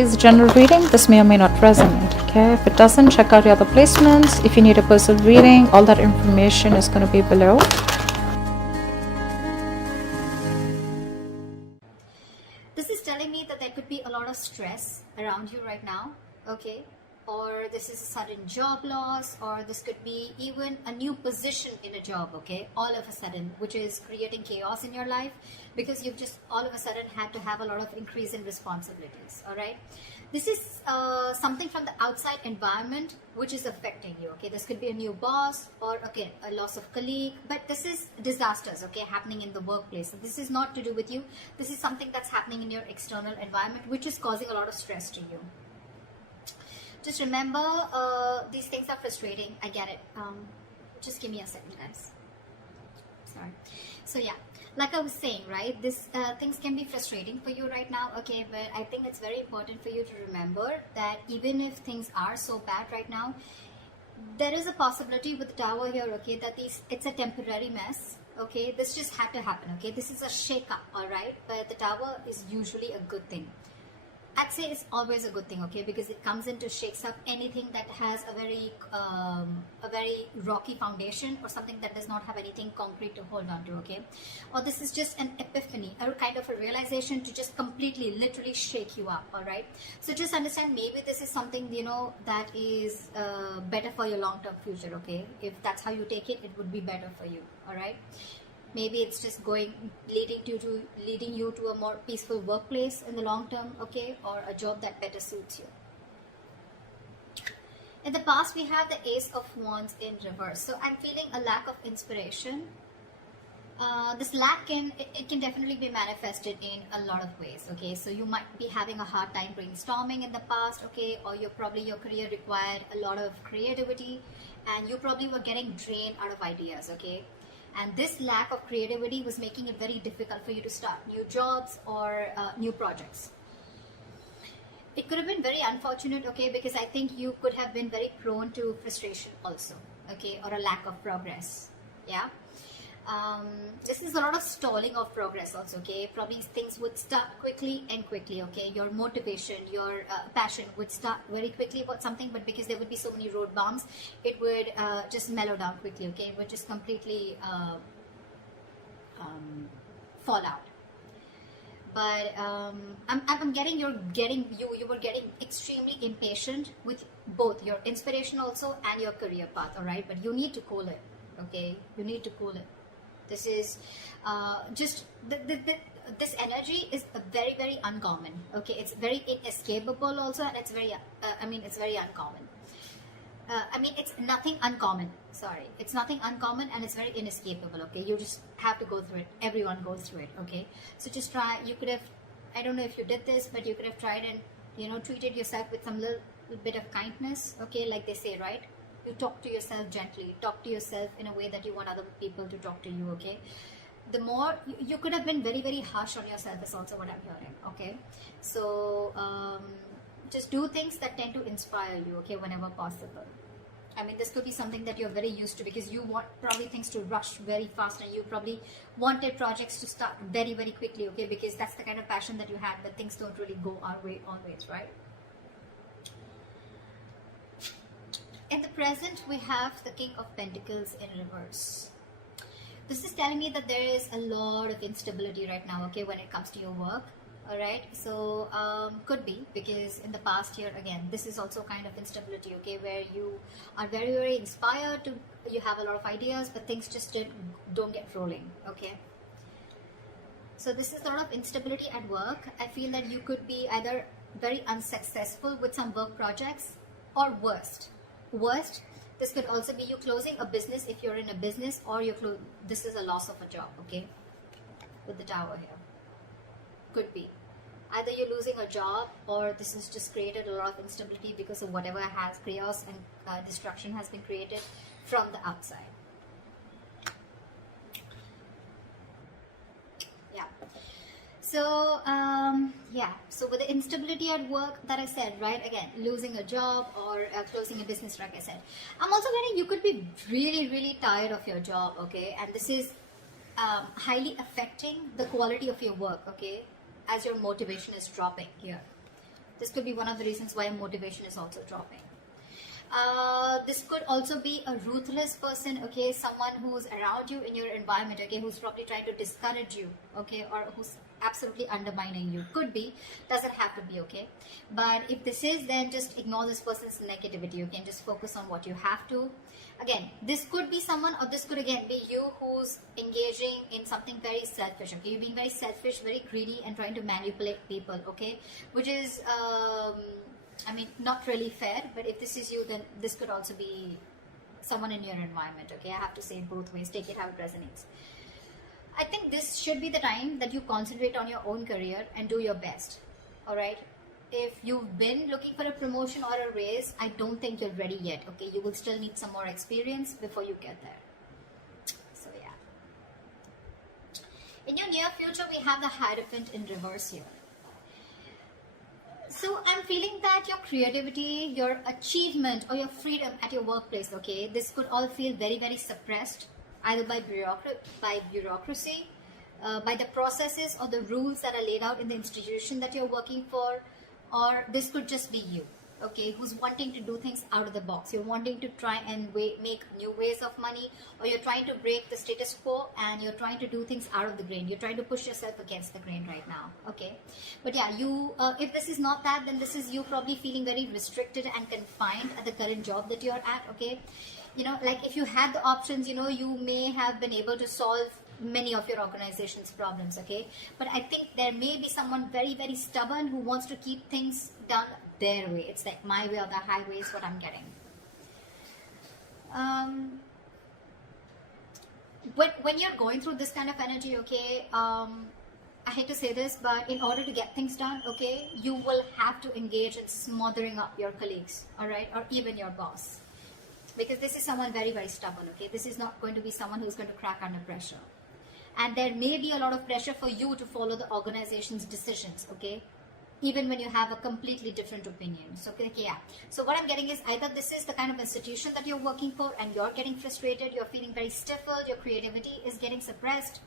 is a general reading. This may or may not resonate. Okay, if it doesn't, check out your other placements. If you need a personal reading, all that information is going to be below. This is telling me that there could be a lot of stress around you right now, okay? Or this is a sudden job loss, or this could be even a new position in a job, okay? All of a sudden, which is creating chaos in your life because you've just all of a sudden had to have a lot of increase in responsibilities, all right? This is something from the outside environment which is affecting you, okay? This could be a new boss or, okay, a loss of colleague, but this is disasters, okay, happening in the workplace. So this is not to do with you. This is something that's happening in your external environment which is causing a lot of stress to you. Just remember, these things are frustrating. I get it. Just give me a second, guys. Sorry. So yeah, like I was saying, right, this things can be frustrating for you right now, okay, but I think it's very important for you to remember that even if things are so bad right now, there is a possibility with the tower here, okay, that it's a temporary mess, okay. This just had to happen, okay. This is a shake-up, all right, but the tower is usually a good thing. I'd say it's always a good thing, okay, because it comes in to shakes up anything that has a very rocky foundation, or something that does not have anything concrete to hold on to, okay. Or this is just an epiphany, or kind of a realization to just completely, literally shake you up, all right. So just understand, maybe this is something, you know, that is better for your long-term future, okay. If that's how you take it, it would be better for you, all right. Maybe it's just leading you to a more peaceful workplace in the long term, okay, or a job that better suits you. In the past, we have the Ace of Wands in reverse. So I'm feeling a lack of inspiration. This lack can definitely be manifested in a lot of ways, okay. So you might be having a hard time brainstorming in the past, okay, or your career required a lot of creativity, and you probably were getting drained out of ideas, okay. And this lack of creativity was making it very difficult for you to start new jobs or new projects. It could have been very unfortunate, okay, because I think you could have been very prone to frustration also, okay, or a lack of progress, yeah. This is a lot of stalling of progress also, okay. Probably things would start quickly and quickly, okay. Your motivation, your passion would start very quickly about something, but because there would be so many road bumps, it would just mellow down quickly, okay. It would just completely fall out. But I'm getting you were getting extremely impatient with both your inspiration also and your career path, all right. But you need to cool it, okay. You need to cool it. This is just this energy is very, very uncommon, okay. It's very inescapable also, and it's very it's very uncommon. It's nothing uncommon, sorry, it's nothing uncommon, and it's very inescapable, okay. You just have to go through it. Everyone goes through it, okay. So just try. You could have, I don't know if you did this, but you could have tried and, you know, treated yourself with some little bit of kindness, okay, like they say, right? You talk to yourself gently, talk to yourself in a way that you want other people to talk to you, okay. The more you could have been very, very harsh on yourself is also what I'm hearing, okay. So just do things that tend to inspire you, okay, whenever possible. This could be something that you're very used to, because you want probably things to rush very fast, and you probably wanted projects to start very, very quickly, okay, because that's the kind of passion that you had, but things don't really go our way always, right? In the present, we have the King of Pentacles in reverse. This is telling me that there is a lot of instability right now, okay, when it comes to your work, all right. So could be because in the past year, again, this is also kind of instability, okay, where you are very, very inspired to, you have a lot of ideas, but things just don't get rolling, okay. So this is a lot of instability at work. I feel that you could be either very unsuccessful with some work projects, or worst, this could also be you closing a business if you're in a business, or this is a loss of a job, okay, with the Tower here. Could be either you're losing a job, or this has just created a lot of instability because of whatever has chaos and destruction has been created from the outside. Yeah. So so with the instability at work that I said, right, again, losing a job or closing a business, like I said, I'm also getting you could be really, really tired of your job, okay, and this is highly affecting the quality of your work, okay, as your motivation is dropping here. This could be one of the reasons why motivation is also dropping. This could also be a ruthless person, okay, someone who's around you in your environment, okay, who's probably trying to discourage you, okay, or who's absolutely undermining you. Could be, doesn't have to be, okay. But if this is, then just ignore this person's negativity, okay, and just focus on what you have to. Again, this could be someone, or this could again be you who's engaging in something very selfish, okay. You're being very selfish, very greedy, and trying to manipulate people, okay, which is I mean, not really fair. But if this is you, then this could also be someone in your environment, okay. I have to say it both ways, take it how it resonates. I think this should be the time that you concentrate on your own career and do your best, all right. If you've been looking for a promotion or a raise, I don't think you're ready yet, okay. You will still need some more experience before you get there. So yeah, in your near future we have the Hierophant in reverse here. So I'm feeling that your creativity, your achievement, or your freedom at your workplace, okay, this could all feel very, very suppressed, either by bureaucracy, by the processes or the rules that are laid out in the institution that you're working for, or this could just be you, okay, who's wanting to do things out of the box. You're wanting to try and make new ways of money, or you're trying to break the status quo and you're trying to do things out of the grain. You're trying to push yourself against the grain right now, okay. But yeah, you if this is not that, then this is you probably feeling very restricted and confined at the current job that you're at, okay. You know, like if you had the options, you know, you may have been able to solve many of your organization's problems, okay. But I think there may be someone very, very stubborn who wants to keep things done their way. It's like my way or the highway is what I'm getting. When you're going through this kind of energy, okay, I hate to say this, but in order to get things done, okay, you will have to engage in smothering up your colleagues, all right, or even your boss, because this is someone very, very stubborn, okay. This is not going to be someone who's going to crack under pressure, and there may be a lot of pressure for you to follow the organization's decisions, okay, even when you have a completely different opinion. So okay, yeah, so what I'm getting is either this is the kind of institution that you're working for and you're getting frustrated, you're feeling very stifled, your creativity is getting suppressed,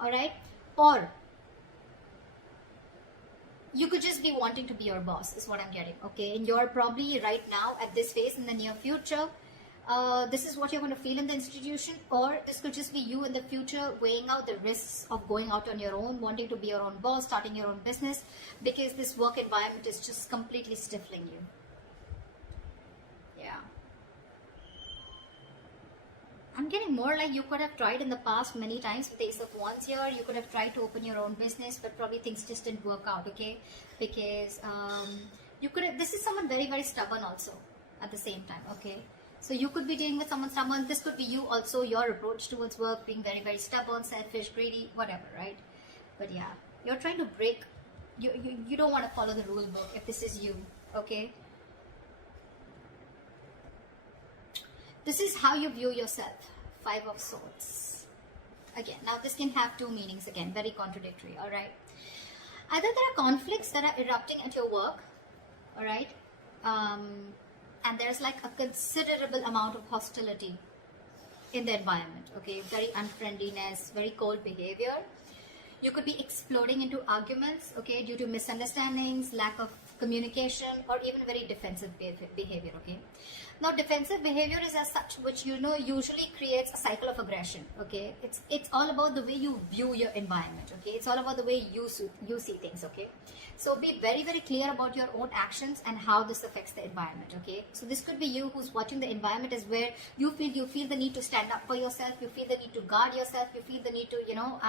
all right, or you could just be wanting to be your boss is what I'm getting, okay. And you're probably right now at this phase in the near future, this is what you're going to feel in the institution, or this could just be you in the future weighing out the risks of going out on your own, wanting to be your own boss, starting your own business, because this work environment is just completely stifling you. Yeah, I'm getting more like you could have tried in the past many times with the Ace of Wands here. You could have tried to open your own business, but probably things just didn't work out, okay, because you could have, this is someone very, very stubborn also at the same time, okay. So you could be dealing with someone stubborn. This could be you also, your approach towards work being very, very stubborn, selfish, greedy, whatever, right? But yeah, you're trying to break, you don't want to follow the rule book if this is you, okay? This is how you view yourself, Five of Swords. Again, now this can have two meanings, again, very contradictory, all right? Either there are conflicts that are erupting at your work, all right? And there's like a considerable amount of hostility in the environment, okay, very unfriendliness, very cold behavior. You could be exploding into arguments, okay, due to misunderstandings, lack of communication, or even very defensive behavior, okay. Now defensive behavior is as such which, you know, usually creates a cycle of aggression, okay. It's all about the way you view your environment, okay. It's all about the way you see things, okay. So be very, very clear about your own actions and how this affects the environment, okay. So this could be you who's watching the environment is where you feel the need to stand up for yourself, you feel the need to guard yourself, you feel the need to, you know,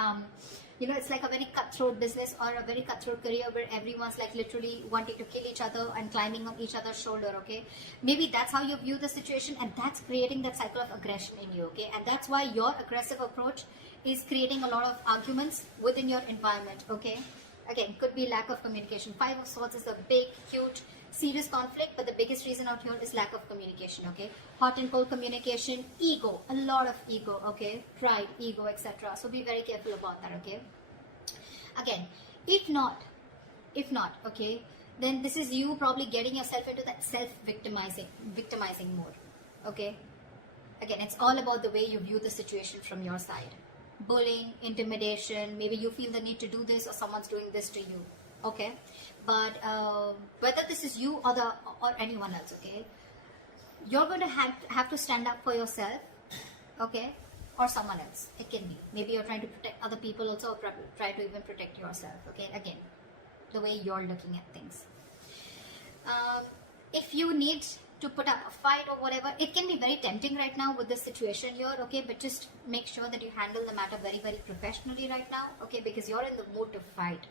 it's like a very cutthroat business or a very cutthroat career where everyone's like literally wanting to kill each other and climbing on each other's shoulder, okay. Maybe that's how you view the situation, and that's creating that cycle of aggression in you, okay. And that's why your aggressive approach is creating a lot of arguments within your environment, okay. Again, could be lack of communication. Five of Swords is a big, huge, serious conflict, but the biggest reason out here is lack of communication, okay. Hot and cold communication, ego, a lot of ego, okay, pride, ego, etc. So be very careful about that, okay. Again, if not, okay, then this is you probably getting yourself into that victimizing mode, okay. Again, it's all about the way you view the situation from your side. Bullying, intimidation, maybe you feel the need to do this or someone's doing this to you, okay. but whether this is you or anyone else, okay, you're going to have to stand up for yourself, okay, or someone else. It can be, maybe you're trying to protect other people also, or try to even protect yourself, okay. Again, the way you're looking at things. If you need to put up a fight or whatever, it can be very tempting right now with this situation here, okay, but just make sure that you handle the matter very, very professionally right now, okay, because you're in the mood to fight.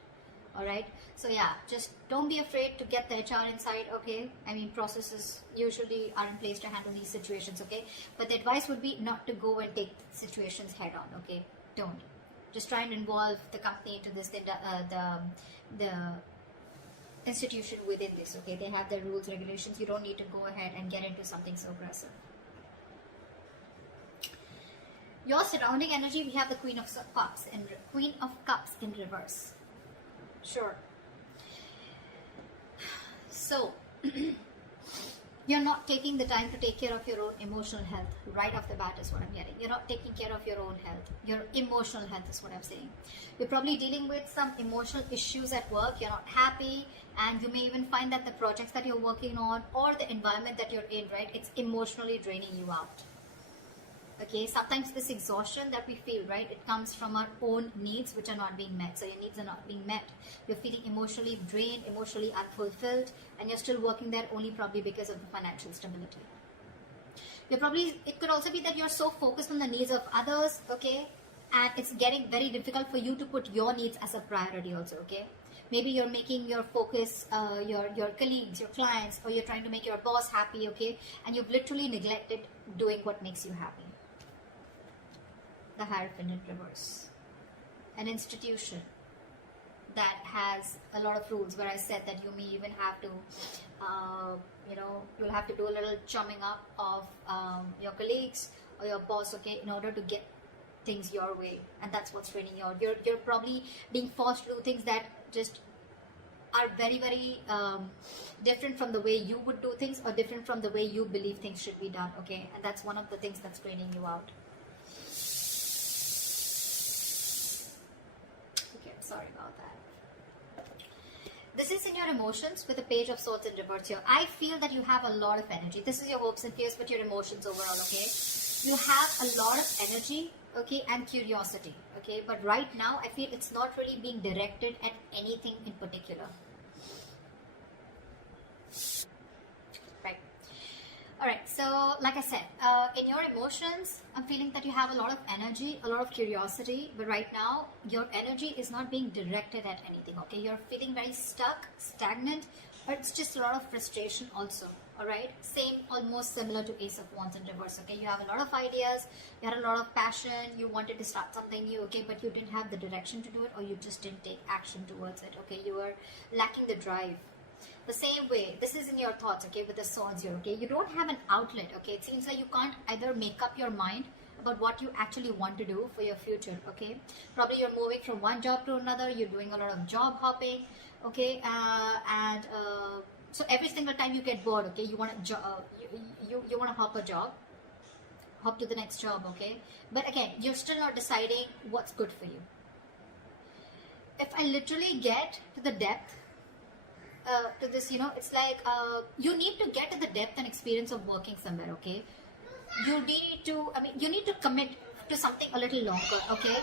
All right, so yeah, just don't be afraid to get the HR inside, okay. I mean, processes usually are in place to handle these situations, okay, but the advice would be not to go and take situations head on, okay. Don't just try and involve the company into this, the institution within this, okay. They have their rules, regulations. You don't need to go ahead and get into something so aggressive. Your surrounding energy, we have the Queen of Cups in reverse. Sure. So you're not taking the time to take care of your own emotional health right off the bat is what I'm getting. You're not taking care of your own health. Your emotional health is what I'm saying. You're probably dealing with some emotional issues at work. You're not happy, and you may even find that the projects that you're working on or the environment that you're in, right, it's emotionally draining you out. Okay, sometimes this exhaustion that we feel, right, it comes from our own needs which are not being met. So your needs are not being met. You're feeling emotionally drained, emotionally unfulfilled, and you're still working there only probably because of the financial stability. It could also be that you're so focused on the needs of others, okay, and it's getting very difficult for you to put your needs as a priority also, okay. Maybe you're making your focus your colleagues, your clients, or you're trying to make your boss happy, okay, and you've literally neglected doing what makes you happy. The Hierophant in reverse. An institution that has a lot of rules, where I said that you may even have to, you'll have to do a little chumming up of your colleagues or your boss, okay, in order to get things your way, and that's what's draining you out. You're probably being forced to do things that just are very, very different from the way you would do things, or different from the way you believe things should be done, okay, and that's one of the things that's draining you out. Sorry about that. This is in your emotions with the Page of Swords in reverse here. I feel that you have a lot of energy. This is your hopes and fears, but your emotions overall, okay? You have a lot of energy, okay, and curiosity, okay? But right now, I feel it's not really being directed at anything in particular. Right. Alright, so like I said, in your emotions, I'm feeling that you have a lot of energy, a lot of curiosity, but right now your energy is not being directed at anything, okay? You're feeling very stuck, stagnant, or it's just a lot of frustration also, alright? Same, almost similar to Ace of Wands in reverse, okay? You have a lot of ideas, you had a lot of passion, you wanted to start something new, okay? But you didn't have the direction to do it, or you just didn't take action towards it, okay? You were lacking the drive. The same way, this is in your thoughts, okay, with the swords here, okay? You don't have an outlet, okay? It seems like you can't either make up your mind about what you actually want to do for your future, okay? Probably you're moving from one job to another, you're doing a lot of job hopping, okay? So every single time you get bored, okay, you want to you want to hop a job, hop to the next job, okay? But again, you're still not deciding what's good for you. If I literally get to the depth to this, it's like you need to get to the depth and experience of working somewhere, okay? You need to commit to something a little longer, okay?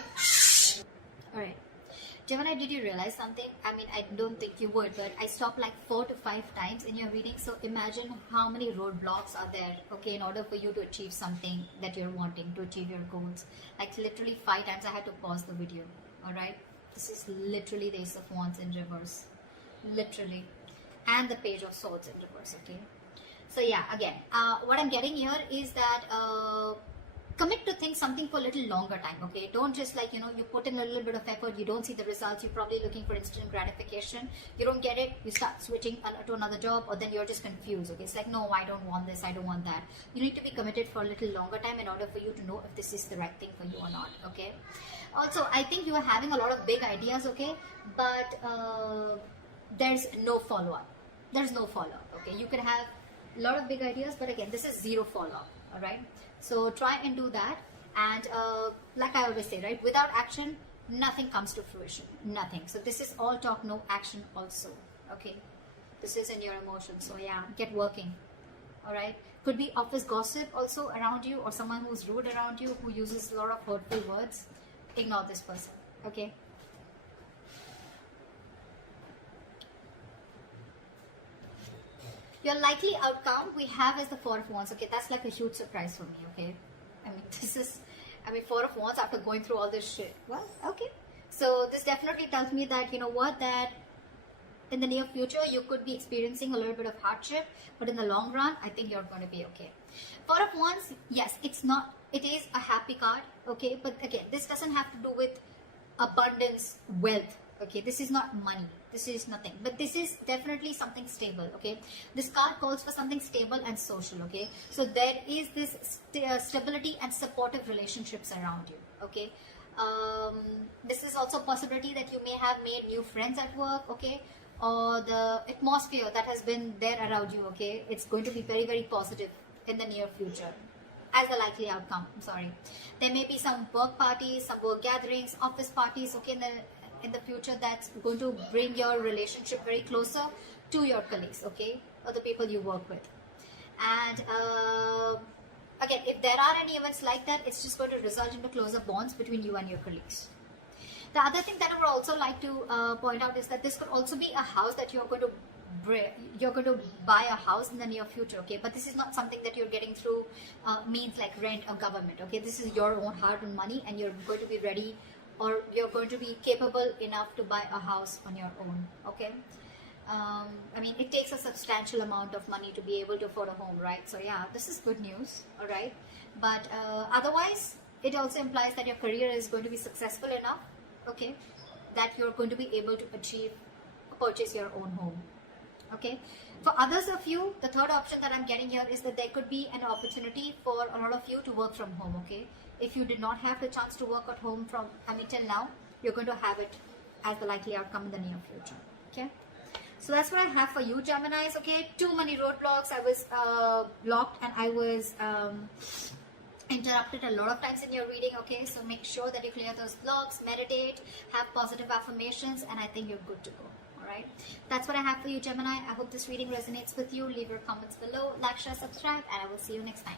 Alright, Gemini, did you realize something? I mean, I don't think you would, but I stopped like 4 to 5 times in your reading. So imagine how many roadblocks are there, okay, in order for you to achieve something that you're wanting, to achieve your goals. Like literally 5 times I had to pause the video, alright? This is literally the Ace of Wands in reverse. Literally. And the Page of Swords in reverse, okay? So yeah, again, what I'm getting here is that commit to things something for a little longer time, okay? Don't just like, you put in a little bit of effort, you don't see the results, you're probably looking for instant gratification, you don't get it, you start switching to another job, or then you're just confused, okay? It's like, no, I don't want this, I don't want that. You need to be committed for a little longer time in order for you to know if this is the right thing for you or not, okay? Also, I think you are having a lot of big ideas, okay? But there's no follow-up. There's no follow-up, okay? You can have a lot of big ideas, but again, this is zero follow-up, all right? So try and do that. And like I always say, right, without action, nothing comes to fruition, nothing. So this is all talk, no action also, okay? This is in your emotions, so yeah, get working. All right, could be office gossip also around you, or someone who's rude around you, who uses a lot of hurtful words. Ignore this person, okay? Your likely outcome we have is the Four of Wands. Okay, that's like a huge surprise for me. Okay, Four of Wands after going through all this shit. Well, okay, so this definitely tells me that, you know what, that in the near future you could be experiencing a little bit of hardship, but in the long run I think you're going to be okay. Four of Wands, yes, it is a happy card, okay, but again, this doesn't have to do with abundance, wealth, okay? This is not money, this is nothing, but this is definitely something stable, okay? This card calls for something stable and social, okay? So there is this stability and supportive relationships around you, okay? This is also a possibility that you may have made new friends at work, okay? Or the atmosphere that has been there around you, okay? It's going to be very, very positive in the near future as a likely outcome. I'm sorry. There may be some work parties, some work gatherings, office parties, okay, in the future, that's going to bring your relationship very closer to your colleagues, okay, or the people you work with. And again, if there are any events like that, it's just going to result into closer bonds between you and your colleagues. The other thing that I would also like to point out is that this could also be a house that you're going to buy a house in the near future, okay? But this is not something that you're getting through means like rent or government, okay? This is your own hard-earned money, and you're going to be ready, or you're going to be capable enough to buy a house on your own, okay? It takes a substantial amount of money to be able to afford a home, right? So yeah, this is good news, all right? But otherwise, it also implies that your career is going to be successful enough, okay, that you're going to be able to purchase your own home, okay? For others of you, the third option that I'm getting here is that there could be an opportunity for a lot of you to work from home, okay? If you did not have the chance to work at home till now, you're going to have it as the likely outcome in the near future, okay? So that's what I have for you, Geminis, okay? Too many roadblocks. I was blocked, and I was interrupted a lot of times in your reading, okay? So make sure that you clear those blocks, meditate, have positive affirmations, and I think you're good to go. Alright, that's what I have for you, Gemini. I hope this reading resonates with you. Leave your comments below, like, share, subscribe, and I will see you next time.